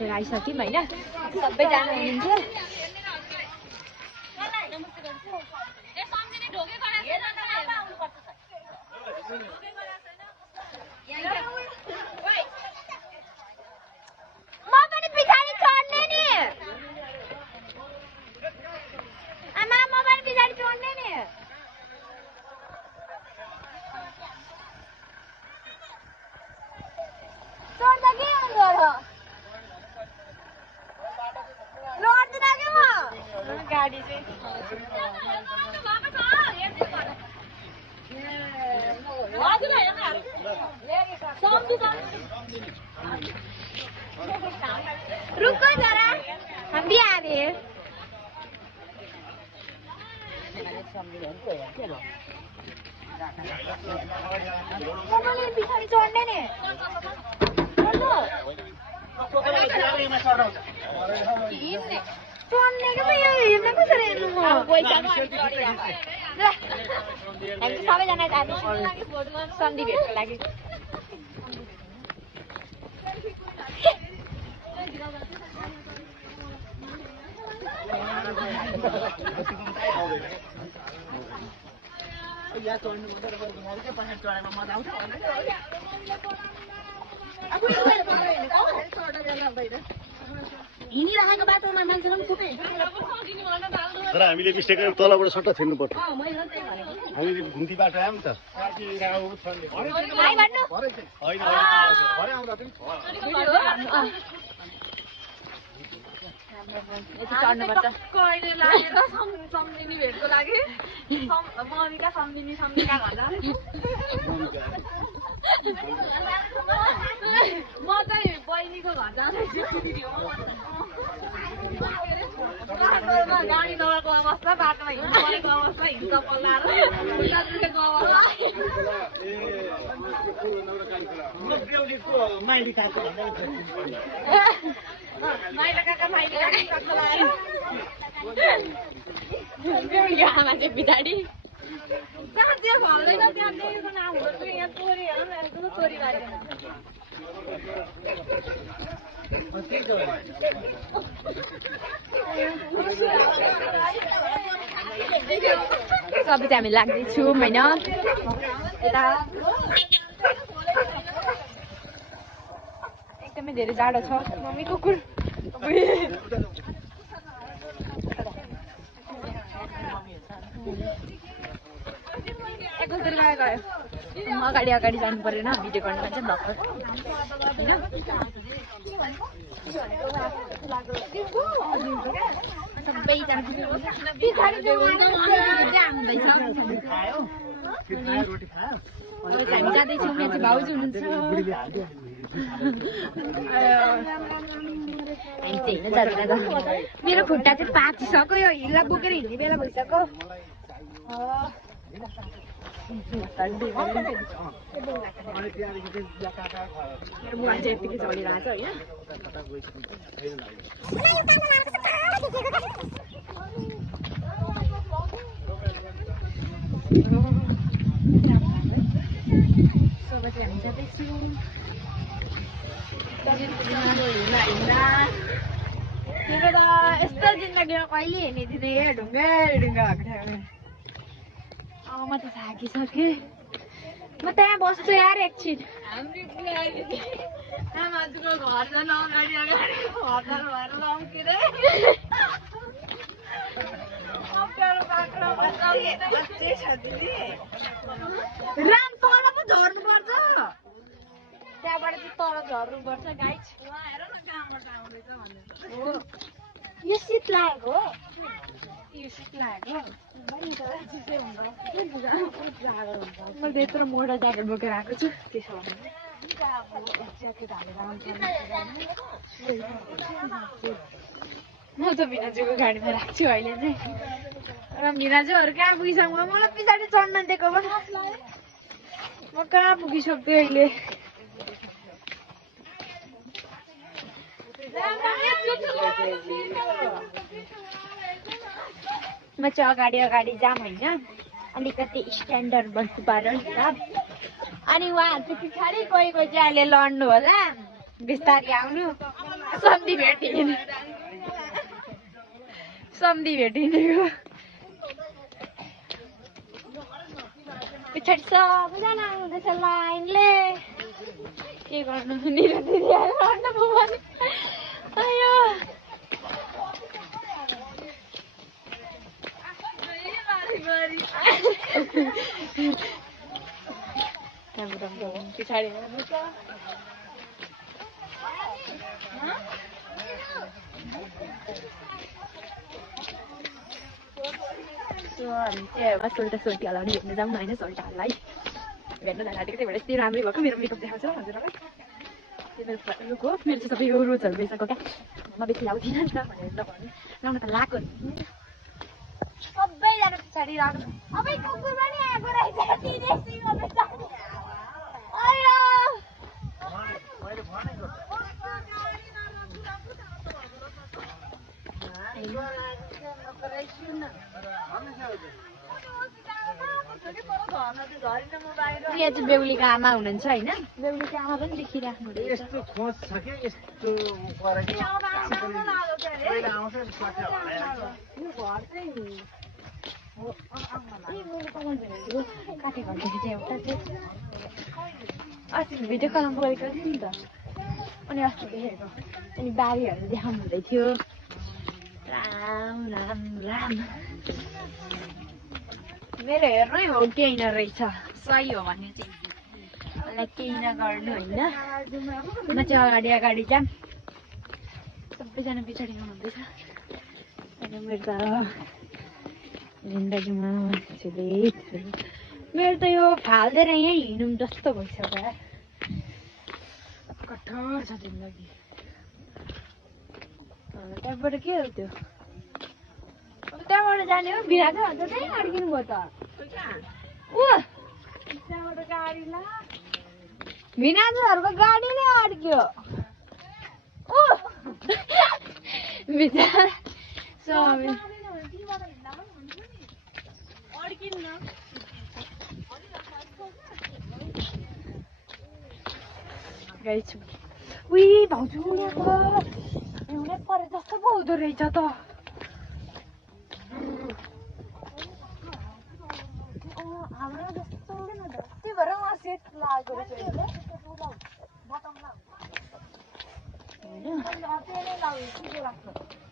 काटेर आइसक्यौँ होइन सबैजना हुनुहुन्छ म पनि पछाडि चढ्ने नि आमा म पनि पछाडि चढ्ने नि चढ्दा के हुँदो लड्दिन के म गाडी चाहिँ रुको जरा हम भी आ रहे हैं पछाडि चढ्ने नि चढ्ने कि त यो हेर्ने कसरी हेर्नु म हामी सबैजना सन्धि भेट्नको लागि हिँडिरहेको बाटोमा मान्छेले पनि फुटे तर हामीले बिस्टेकै तलबाट सट्टा छिर्नु पर्छ हामीले घुम्ती बाटो आयौँ नि त कहिले लाग्यो त सम्झिनी भेटको लागि ममिका सम्झिनी सम्झिका भन्दा म चाहिँ बहिनीको घर जाँदैछु गाडी नभएको अवस्था बाटोमा हिँड्नु परेको अवस्था हिँड्छ पल्लाएर माइला काका माइली आमा चाहिँ पछाडि कहाँ त्यो घरदैन त्यहाँ देखेको नाम हुन्छ यहाँ चोरी हेरौँ न चोरी लाग्दैन सबै चाहिँ हामी लाग्दैछौँ होइन यता एकदमै धेरै जाडो छ मम्मी कुकुर अगाडि अगाडि जानु परेन भिडियो गर्नु मान्छे भर्खर हामी जाँदैछौँ यहाँ चाहिँ भाउजू हुनुहुन्छ मेरो खुट्टा चाहिँ पाकिसक्यो यो हिल्ला बोकेर हिँड्ने बेला भइसक्यो मेरो मोबाइल चाहिँ यतिकै चलिरहेछ होइन सबै चाहिँ हामी जाँदैछौँ मेरो त यस्तो जिन्दगीमा कहिले हिँडिदिने ढुङ्गा ढुङ्गा भएको थियो म त थाकिसकेँ म त्यहाँ बस्छु यार एकछिन आमाजुको घर जान अगाडि अगाडि हतार भएर लाउँके रे राम तल पो झर्नुपर्छ त्यहाँबाट चाहिँ तल झर्नुपर्छ गाइज हेर न कहाँबाट आउँदैछ भनेर यो शीत लागेको हो यो शीत लागेको मैले यत्रो मोटा ज्याकेट बोकेर आएको छु त्यसो भने ज्याकेट हालेर आउँछ म त मिनाजुको गाडीमा राख्छु अहिले चाहिँ र मिनाजुहरू कहाँ पुगिसक्यो मलाई पछाडि चढ्न दिएको म कहाँ पुगिसक्यो अहिले म चाहिँ अगाडि अगाडि जाम होइन अलिकति स्ट्यान्डर्ड बस्नु पर्यो नि त अनि उहाँहरू चाहिँ पछाडि कोही कोही चाहिँ अहिले लड्नु होला बिस्तारै आउनु सम्धी भेटिने पछाडि सबैजना आउँदैछ लाइनले के गर्नु निरो दिदी आएर भगवान आयो पछाडि हेर्नुहोस् हामी चाहिँ सोल्टी हलाउने हेर्नु जाउँ न होइन सोल्टाहरूलाई भेट्न जाँदाखेरि त्यही भएर यति राम्रै भएको मेरो मेकअप देखाउँछ हजुरलाई त्यो मेरो हो मेरो चाहिँ सबै यो रोजहरू बेसाएको क्या म बेसी लाउँदिनँ नि त भनेर भन्नु लाउन त लाएको सबैजना पछाडि राख्नु अबै कुकुर पनि आएको रहेछ यहाँ चाहिँ बेहुलीको आमा हुनुहुन्छ होइन बेहुलीको आमा पनि देखिराख्नु यस्तो खोज छ कि यस्तो अस्ति भिडियो कलम गरेको थियो नि त अनि अस्ति देखेको अनि बारीहरू देखाउनु हुँदै थियो राम राम राम मेरो हेर्नै हो केही नरहेछ सही हो भने चाहिँ मलाई केही नगर्नु होइन म चाहिँ अगाडि जाम सबैजना पछाडि हुँदैछ अनि मेरो त जिन्दगीमा मेरो त यो फाल्दै यहीँ हिँडौँ जस्तो भइसक्यो कठोर छ जिन्दगी त्यहाँबाट के हो त्यो अब त्यहाँबाट जाने हो बिराको अन्त त्यहीँ अड्किनु भयो त त्यहाँबाट गाडी ला मिनाजुहरूको गाडी नै अड्क्यो उही भाउजू यहाँको एउटै परे जस्तो पो हुँदो रहेछ त हाम्रो जस्तो हुँदैन त त्यही भएर उहाँ सेट लागेको रहेछ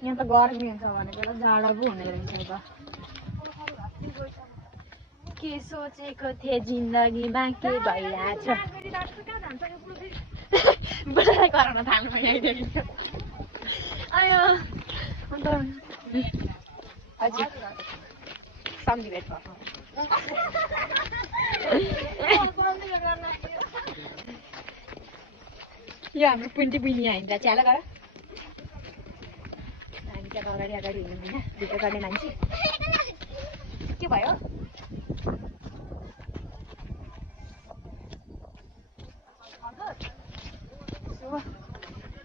यहाँ त गर्मी हुन्छ भनेको त जाडो पो हुने रहेछ त के सोचेको थिएँ जिन्दगीमा के भइरहेछ बुढालाई कराउन थाल्नु भइरहेको आयो अन्त हजुर सम्झी भेट भएको यो हाम्रो पुन्टी बुइनी हामीलाई च्याला गर हामी त्यहाँ अगाडि हिँड्नु होइन भिडियो गर्ने मान्छे के भयो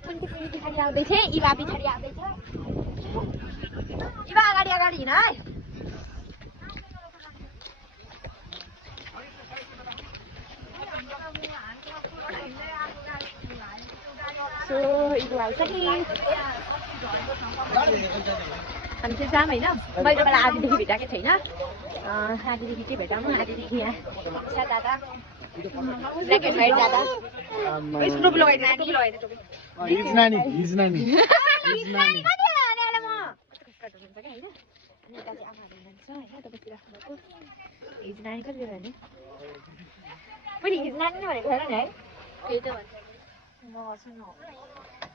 पुन्टी बुइनी पछाडि आउँदैछ इवा पछाडि आउँदैछ इवा अगाडि हिँड है हामी चाहिँ जाम होइन मैले तपाईँलाई आधीदेखि भेटाएको छैन आधीदेखि चाहिँ भेटाउनु आधीदेखि यहाँ दादा ब्ल्याक एन्ड व्हाइट दादा टोपी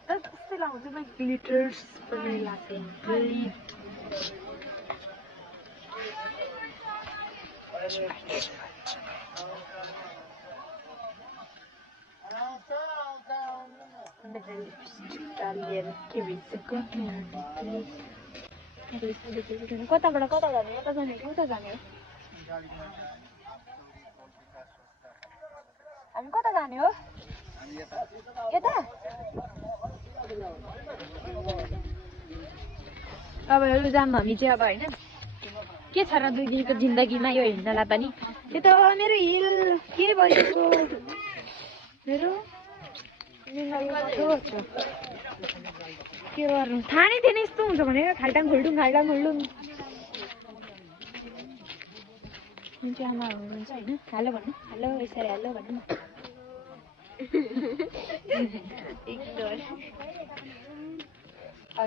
त्यस्तै लाउँछु म ग्लिटर्स पनि लाग्छ कताबाट कता जाने कता जाने हामी कता जाने हो यता अब हेर्नु जाम हामी चाहिँ अब होइन के छ र 2 दिनको जिन्दगीमा यो हिँड्नलाई पनि त्यो त मेरो हिल के भइसक्यो मेरो के गर्नु थाहा नै थिएन यस्तो हुन्छ भनेर खाल्टाङ खुल्टुङ हुन्छ आमा हुनुहुन्छ होइन हेलो भन्नु हेलो यसरी हेलो भन्नु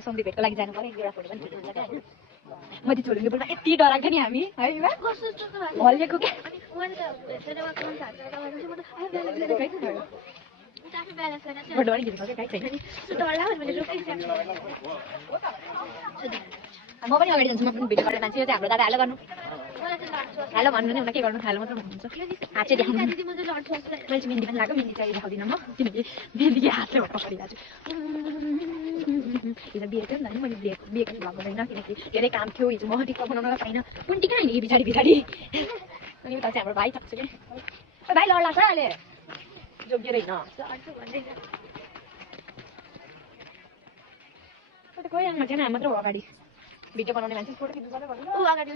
सन्धि भेटको लागि जानु पर्यो एउटा फोटो पनि खिच्नु हुन्छ क्या म त्यो छोरीको बोलमा यति डराएको नि हामी है हल्लिएको क्या फोटो पनि खिच्नु सक्यो काहीँ छैन म पनि अगाडि जान्छु म पनि भिडियो गरेर मान्छे चाहिँ हाम्रो दादा हेलो गर्नु हेलो भन्नु नि हुन के गर्नु हेलो मात्र भन्नुहुन्छ हात चाहिँ देखाउनु मैले चाहिँ मेहन्दी पनि लाग्यो मेहन्दी चाहिँ देखाउँदिनँ म किनकि मेहन्दीकै हातले भएर पछाडिरहेको छु हिजो बिहे थियो नि त मैले बिहेको पनि भ्लग गर्दैन किनकि धेरै काम थियो हिजो म टिका बनाउन पाइनँ कुन टिका होइन कि पछाडि अनि उता चाहिँ हाम्रो भाइ सक्छ कि भाइ लड्ला छ अहिले जोगिएर होइन कोही आउनु थिएन हामी मात्र हो अगाडि भिडियो बनाउने मान्छे फोटो खिच्नु पर्यो भन्नु अगाडि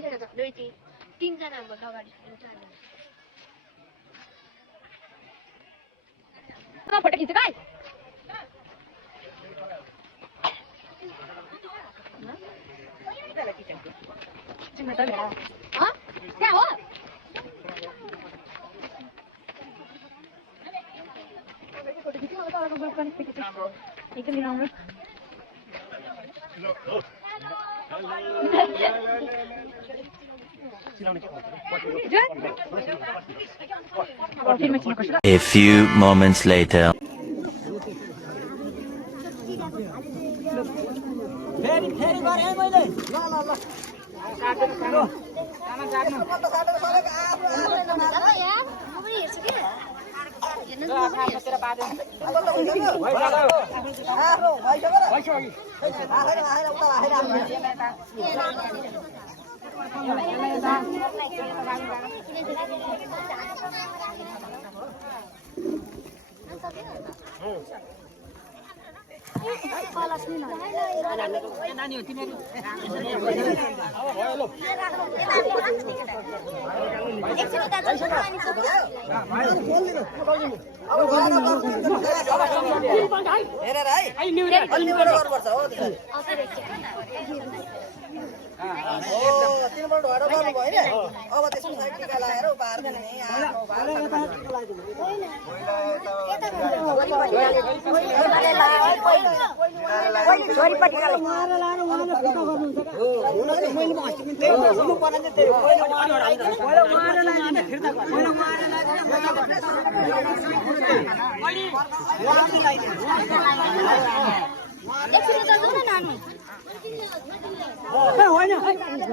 तीनजना भन्दा अगाडि फोटो खिच्छ भाइ त्यहाँ हो एकदम राम्रो A few moments later.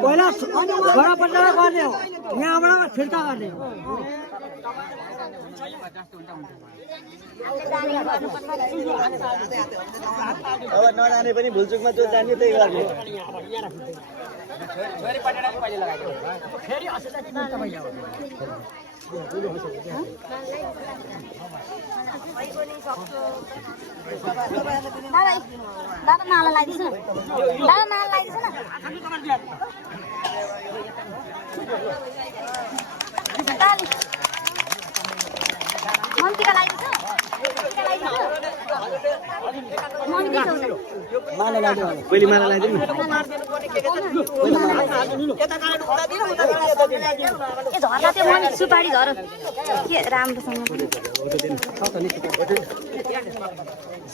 पहिला घोडा पट्टा गर्ने हो यहाँबाट फिर्ता गर्ने हो अब नजाने पनि भुलचुकमा जो जाने त्यही गर्ने दादा नाला लगाइदिनु दादा नाला लगाइदिनु मन्तीका लगाइदिनु पहिले माला लगाइदिनु झर्ला त्यो मन सुपारी झर के राम्रोसँग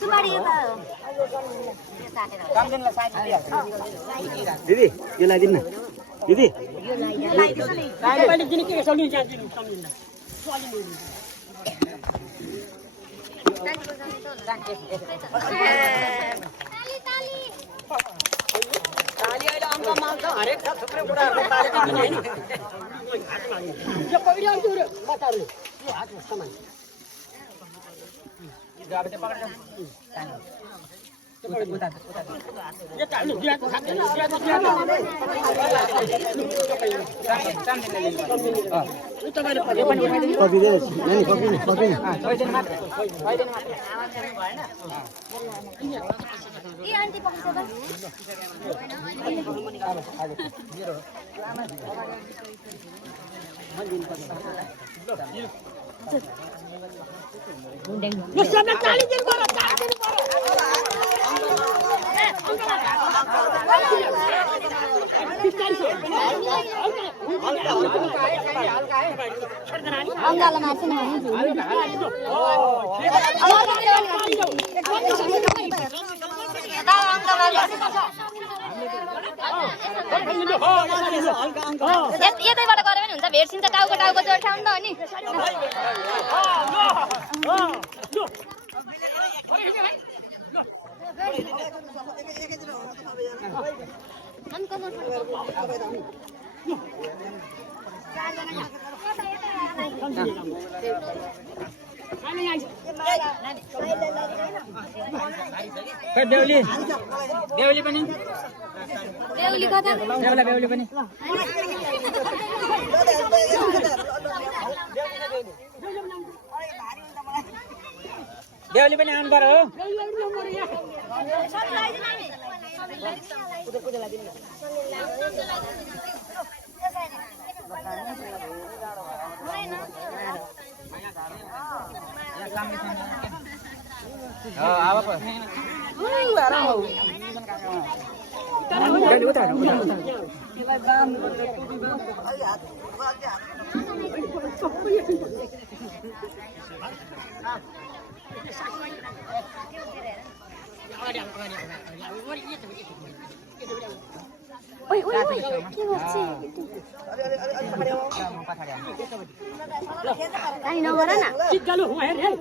सुपारी दिदी यो लगाइदिनु न दिदी अङ्गालो मार्छ नि यतैबाट गरे पनि हुन्छ भेट्सिन्छ टाउको टाउको जोड ठाउँ त अनि बेहुली बेहुली पनि बेहुली कता बेहुली पनि बेहुली पनि आउनु पर्यो ओइ ओइ ओइ के गर्छ काई नगर न चित चालु हेर हेर